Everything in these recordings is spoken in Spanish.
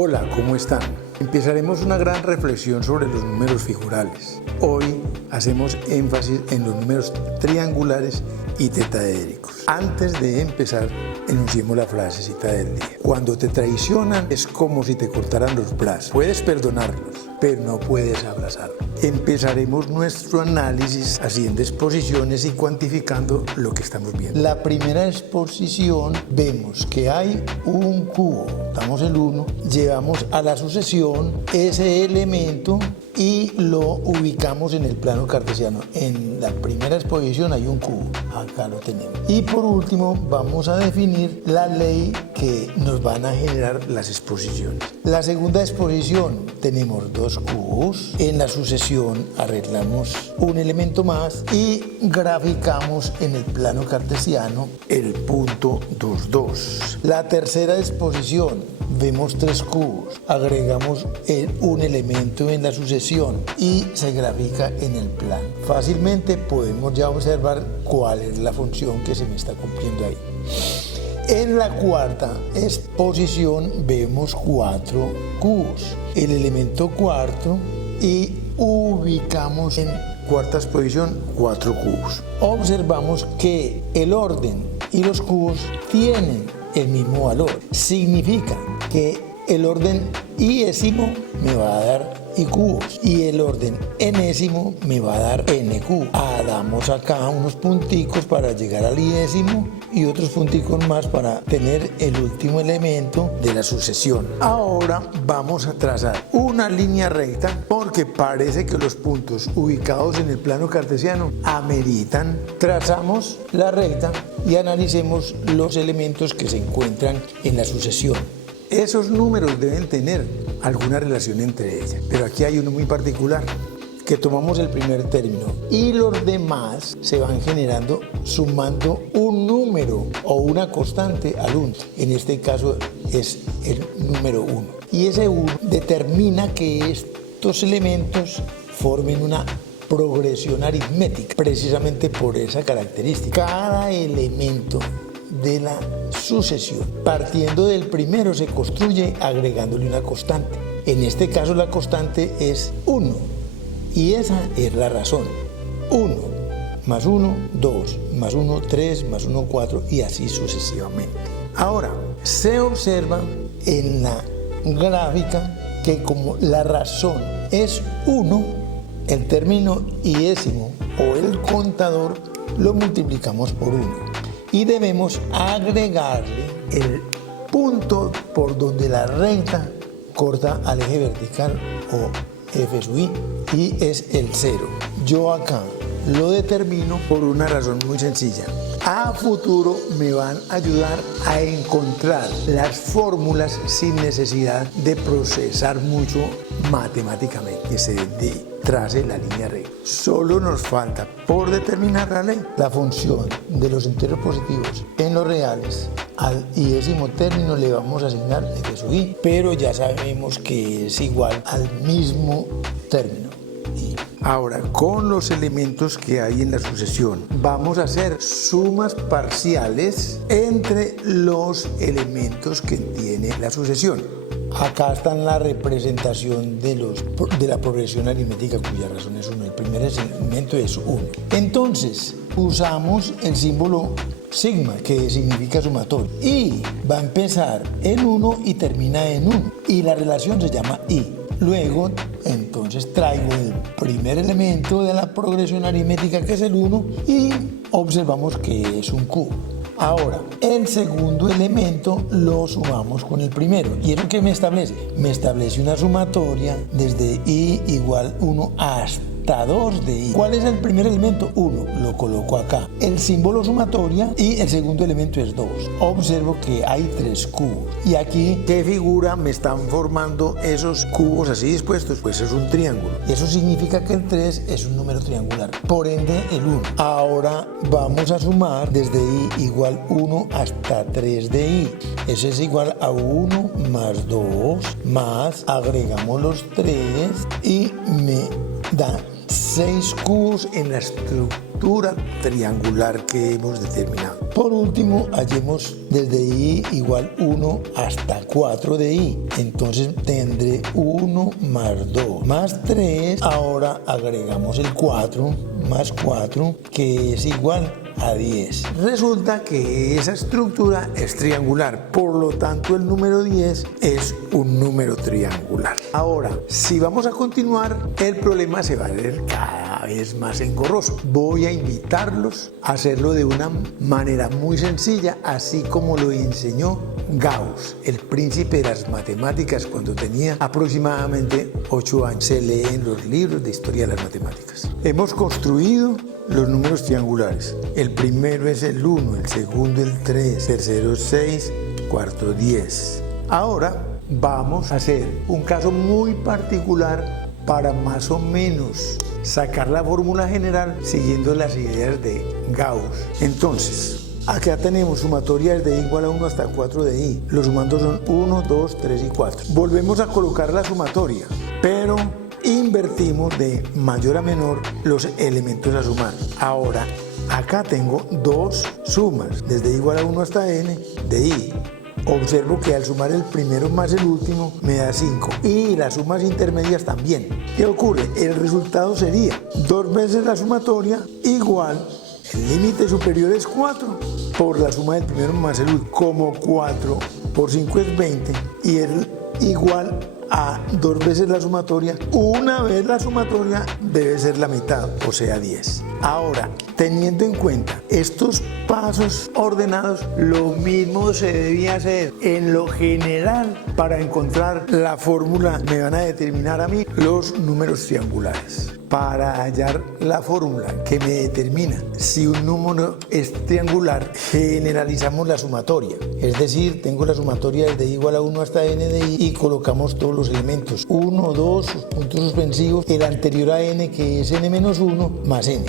Hola, ¿cómo están? Empezaremos una gran reflexión sobre los números figurales. Hoy hacemos énfasis en los números triangulares y tetaédricos. Antes de empezar, enunciemos la frasecita del día. Cuando te traicionan es como si te cortaran los brazos. Puedes perdonarlos, pero no puedes abrazarlos. Empezaremos nuestro análisis haciendo exposiciones y cuantificando lo que estamos viendo. La primera exposición vemos que hay un cubo, estamos el 1, llevamos a la sucesión ese elemento y lo ubicamos en el plano cartesiano. En la primera exposición hay un cubo, acá lo tenemos. Y por último vamos a definir la ley que nos van a generar las exposiciones. La segunda exposición tenemos dos cubos, en la sucesión arreglamos un elemento más y graficamos en el plano cartesiano el punto 2, 2. La tercera exposición, vemos tres cubos, agregamos un elemento en la sucesión y se grafica en el plano. Fácilmente podemos ya observar cuál es la función que se me está cumpliendo ahí. En la cuarta exposición vemos cuatro cubos, el elemento cuarto, y ubicamos en cuarta exposición cuatro cubos. Observamos que el orden y los cubos tienen el mismo valor. Significa que el orden iésimo me va a dar i cubos y el orden enésimo me va a dar n cubos. Damos acá unos punticos para llegar al iésimo y otros punticos más para tener el último elemento de la sucesión. Ahora vamos a trazar una línea recta porque parece que los puntos ubicados en el plano cartesiano ameritan. Trazamos la recta y analicemos los elementos que se encuentran en la sucesión. Esos números deben tener alguna relación entre ellas, pero aquí hay uno muy particular, que tomamos el primer término y los demás se van generando sumando un número o una constante al 1. En este caso es el número 1. Y ese 1 determina que estos elementos formen una progresión aritmética, precisamente por esa característica. Cada elemento de la sucesión, partiendo del primero, se construye agregándole una constante. En este caso la constante es 1 y esa es la razón. 1 más 1, 2 más 1, 3 más 1, 4 y así sucesivamente. Ahora, se observa en la gráfica que como la razón es 1, el término iésimo o el contador lo multiplicamos por 1. Y debemos agregarle el punto por donde la recta corta al eje vertical o f sub i y es el 0. Yo acá lo determino por una razón muy sencilla. A futuro me van a ayudar a encontrar las fórmulas sin necesidad de procesar mucho matemáticamente, que se trace la línea recta. Solo nos falta por determinar la ley, la función de los enteros positivos en los reales. Al iésimo término le vamos a asignar f sub i, pero ya sabemos que es igual al mismo término. Ahora, con los elementos que hay en la sucesión, vamos a hacer sumas parciales entre los elementos que tiene la sucesión. Acá está la representación de la progresión aritmética cuya razón es 1. El primer elemento es 1. Entonces, usamos el símbolo sigma, que significa sumatorio. Y va a empezar en 1 y termina en 1. Y la relación se llama i. Luego, entonces traigo el primer elemento de la progresión aritmética, que es el 1, y observamos que es un cubo. Ahora, el segundo elemento lo sumamos con el primero. ¿Y eso qué me establece? Me establece una sumatoria desde i igual 1 hasta 2 de i. ¿Cuál es el primer elemento? 1. Lo coloco acá. El símbolo sumatoria y el segundo elemento es 2. Observo que hay 3 cubos. Y aquí, ¿qué figura me están formando esos cubos así dispuestos? Pues es un triángulo. Eso significa que el 3 es un número triangular. Por ende, el 1. Ahora vamos a sumar desde i igual 1 hasta 3 de i. Eso es igual a 1 más 2 más, agregamos los 3 y me da 6 cubos en la estructura triangular que hemos determinado. Por último, hallemos desde i igual 1 hasta 4 de i. Entonces tendré 1 más 2 más 3. Ahora agregamos el 4 más 4, que es igual a 10. Resulta que esa estructura es triangular, por lo tanto el número 10 es un número triangular. Ahora, si vamos a continuar, el problema se va a ver cada vez más engorroso. Voy a invitarlos a hacerlo de una manera muy sencilla, así como lo enseñó Gauss, el príncipe de las matemáticas, cuando tenía aproximadamente 8 años. Se lee en los libros de historia de las matemáticas. Hemos construido los números triangulares. El primero es el 1, el segundo el 3, tercero 6, cuarto 10. Ahora vamos a hacer un caso muy particular para más o menos sacar la fórmula general siguiendo las ideas de Gauss. Entonces, acá tenemos sumatoria desde i igual a 1 hasta 4 de i. Los sumandos son 1, 2, 3 y 4. Volvemos a colocar la sumatoria, pero invertimos de mayor a menor los elementos a sumar. Ahora, acá tengo dos sumas, desde i igual a 1 hasta n de i. Observo que al sumar el primero más el último me da 5 y las sumas intermedias también. ¿Qué ocurre? El resultado sería 2 veces la sumatoria igual, el límite superior es 4 por la suma del primero más el último, como 4 por 5 es 20 y es igual a 2 veces la sumatoria. Una vez la sumatoria debe ser la mitad, o sea 10. Ahora, teniendo en cuenta estos pasos ordenados, lo mismo se debía hacer en lo general para encontrar la fórmula. Me van a determinar a mí los números triangulares. Para hallar la fórmula que me determina si un número es triangular, generalizamos la sumatoria. Es decir, tengo la sumatoria desde i igual a 1 hasta n de i y colocamos todos los elementos. 1, 2, sus puntos suspensivos, el anterior a n que es n menos 1 más n.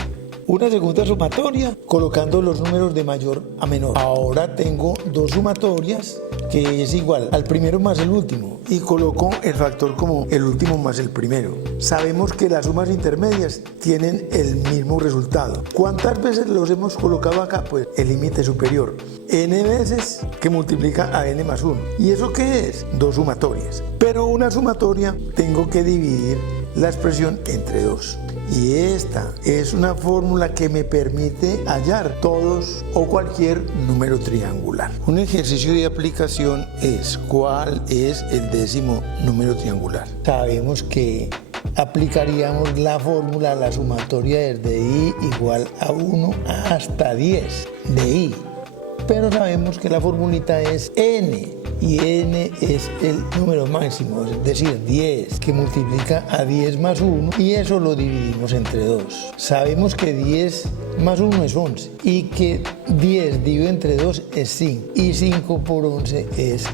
Una segunda sumatoria colocando los números de mayor a menor. Ahora tengo dos sumatorias que es igual al primero más el último y coloco el factor como el último más el primero. Sabemos que las sumas intermedias tienen el mismo resultado. ¿Cuántas veces los hemos colocado acá? Pues el límite superior, n veces que multiplica a n más 1. ¿Y eso qué es? Dos sumatorias. Pero una sumatoria tengo que dividir la expresión entre 2. Y esta es una fórmula que me permite hallar todos o cualquier número triangular. Un ejercicio de aplicación es: ¿cuál es el décimo número triangular? Sabemos que aplicaríamos la fórmula a la sumatoria desde i igual a 1 hasta 10 de i. Pero sabemos que la formulita es n. Y n es el número máximo, es decir, 10, que multiplica a 10 más 1 y eso lo dividimos entre 2. Sabemos que 10 más 1 es 11 y que 10 dividido entre 2 es 5 y 5 por 11 es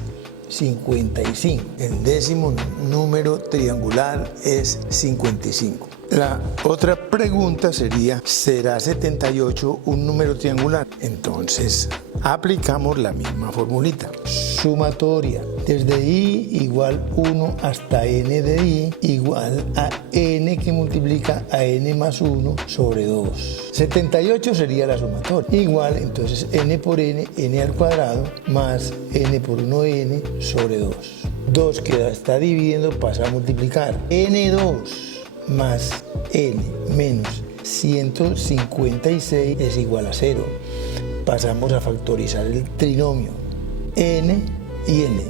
55. El décimo número triangular es 55. La otra pregunta sería: ¿será 78 un número triangular? Entonces aplicamos la misma formulita. Sumatoria desde i igual 1 hasta n de i igual a n que multiplica a n más 1 sobre 2. 78 sería la sumatoria. Igual, entonces n por n, n al cuadrado, más n por 1n sobre 2. 2 que está dividiendo pasa a multiplicar. n2 más n menos 156 es igual a 0. Pasamos a factorizar el trinomio n y n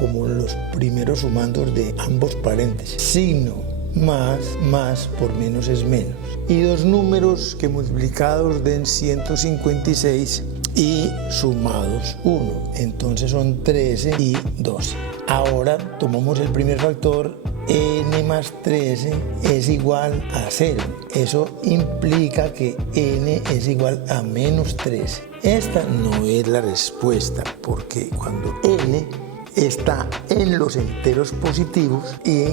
como los primeros sumandos de ambos paréntesis. Signo más por menos es menos. Y dos números que multiplicados den 156 y sumados 1. Entonces son 13 y 12. Ahora tomamos el primer factor, n más 13 es igual a 0. Eso implica que n es igual a menos 13. Esta no es la respuesta, porque cuando n está en los enteros positivos y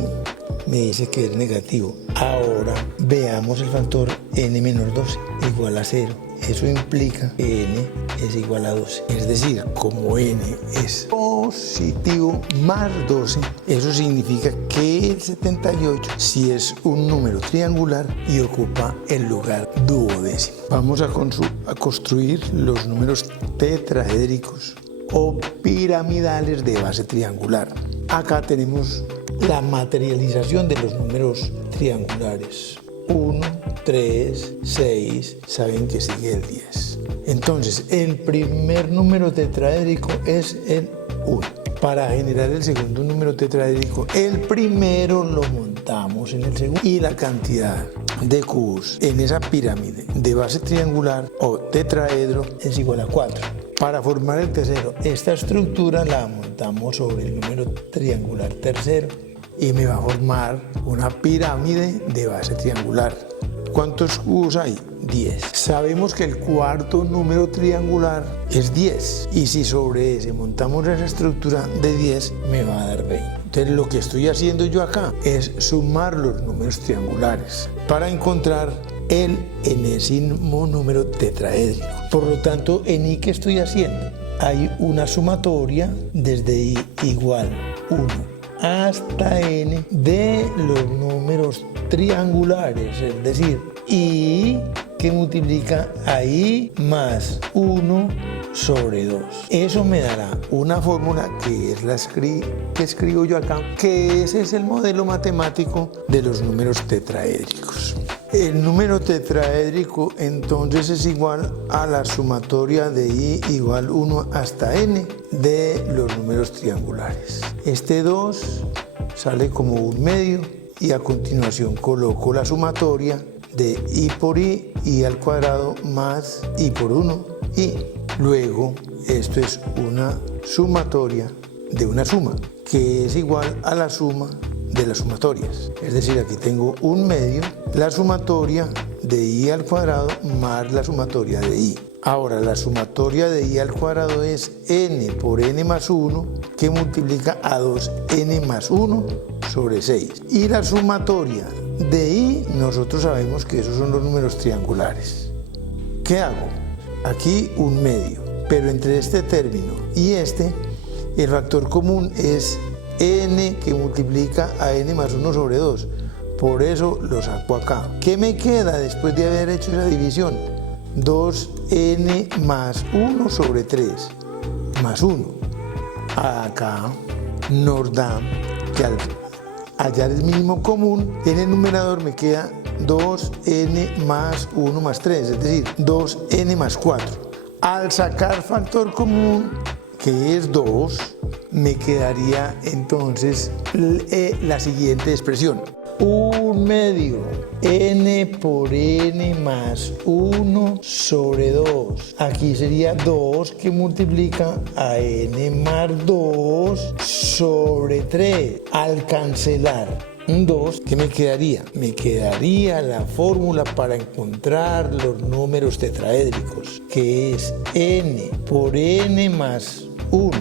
me dice que es negativo. Ahora veamos el factor n menos 12 igual a 0. Eso implica que n es igual a 12. Es decir, como n es 2 positivo más 12. Eso significa que el 78 sí es un número triangular y ocupa el lugar duodécimo. Vamos a construir los números tetraédricos o piramidales de base triangular. Acá tenemos la materialización de los números triangulares. 1, 3, 6, saben que sigue el 10. Entonces, el primer número tetraédrico es el 1. Para generar el segundo número tetraédrico, el primero lo montamos en el segundo y la cantidad de cubos en esa pirámide de base triangular o tetraedro es igual a 4. Para formar el tercero, esta estructura la montamos sobre el número triangular tercero y me va a formar una pirámide de base triangular. ¿Cuántos cubos hay? 10. Sabemos que el cuarto número triangular es 10 y si sobre ese montamos esa estructura de 10 me va a dar 20. Entonces lo que estoy haciendo yo acá es sumar los números triangulares para encontrar el enésimo número tetraédrico. Por lo tanto, en I, ¿qué estoy haciendo? Hay una sumatoria desde I igual 1 hasta n de los números triangulares, es decir, I que multiplica a I más 1 sobre 2. Eso me dará una fórmula que es la que escribo yo acá, que ese es el modelo matemático de los números tetraédricos. El número tetraédrico entonces es igual a la sumatoria de I igual 1 hasta n de los números triangulares. Este 2 sale como un medio y a continuación coloco la sumatoria de I por I al cuadrado más I por 1 y luego esto es una sumatoria de una suma que es igual a la suma de las sumatorias. Es decir, aquí tengo un medio, la sumatoria de I al cuadrado más la sumatoria de I. Ahora, la sumatoria de I al cuadrado es n por n más 1, que multiplica a 2n más 1 sobre 6. Y la sumatoria de I, nosotros sabemos que esos son los números triangulares. ¿Qué hago? Aquí un medio, pero entre este término y este, el factor común es n que multiplica a n más 1 sobre 2. Por eso lo saco acá. ¿Qué me queda después de haber hecho esa división? 2n más 1 sobre 3 más 1. Acá nos da que al hallar el mínimo común, en el numerador me queda 2n más 1 más 3, es decir, 2n más 4. Al sacar factor común, que es 2, me quedaría entonces la siguiente expresión. Un medio, n por n más 1 sobre 2. Aquí sería 2 que multiplica a n más 2 sobre 3. Al cancelar un 2, ¿qué me quedaría? Me quedaría la fórmula para encontrar los números tetraédricos, que es n por n más 1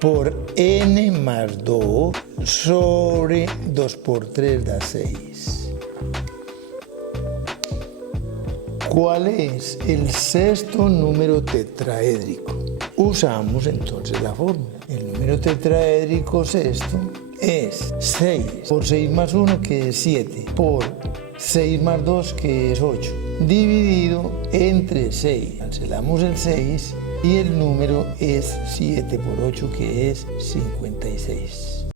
por n más 2 sobre 2 por 3 da 6. ¿Cuál es el sexto número tetraédrico? Usamos entonces la fórmula. El número tetraédrico sexto es 6 por 6 más 1, que es 7, por 6 más 2, que es 8, dividido entre 6. Cancelamos el 6 y el número es 7 por 8, que es 56.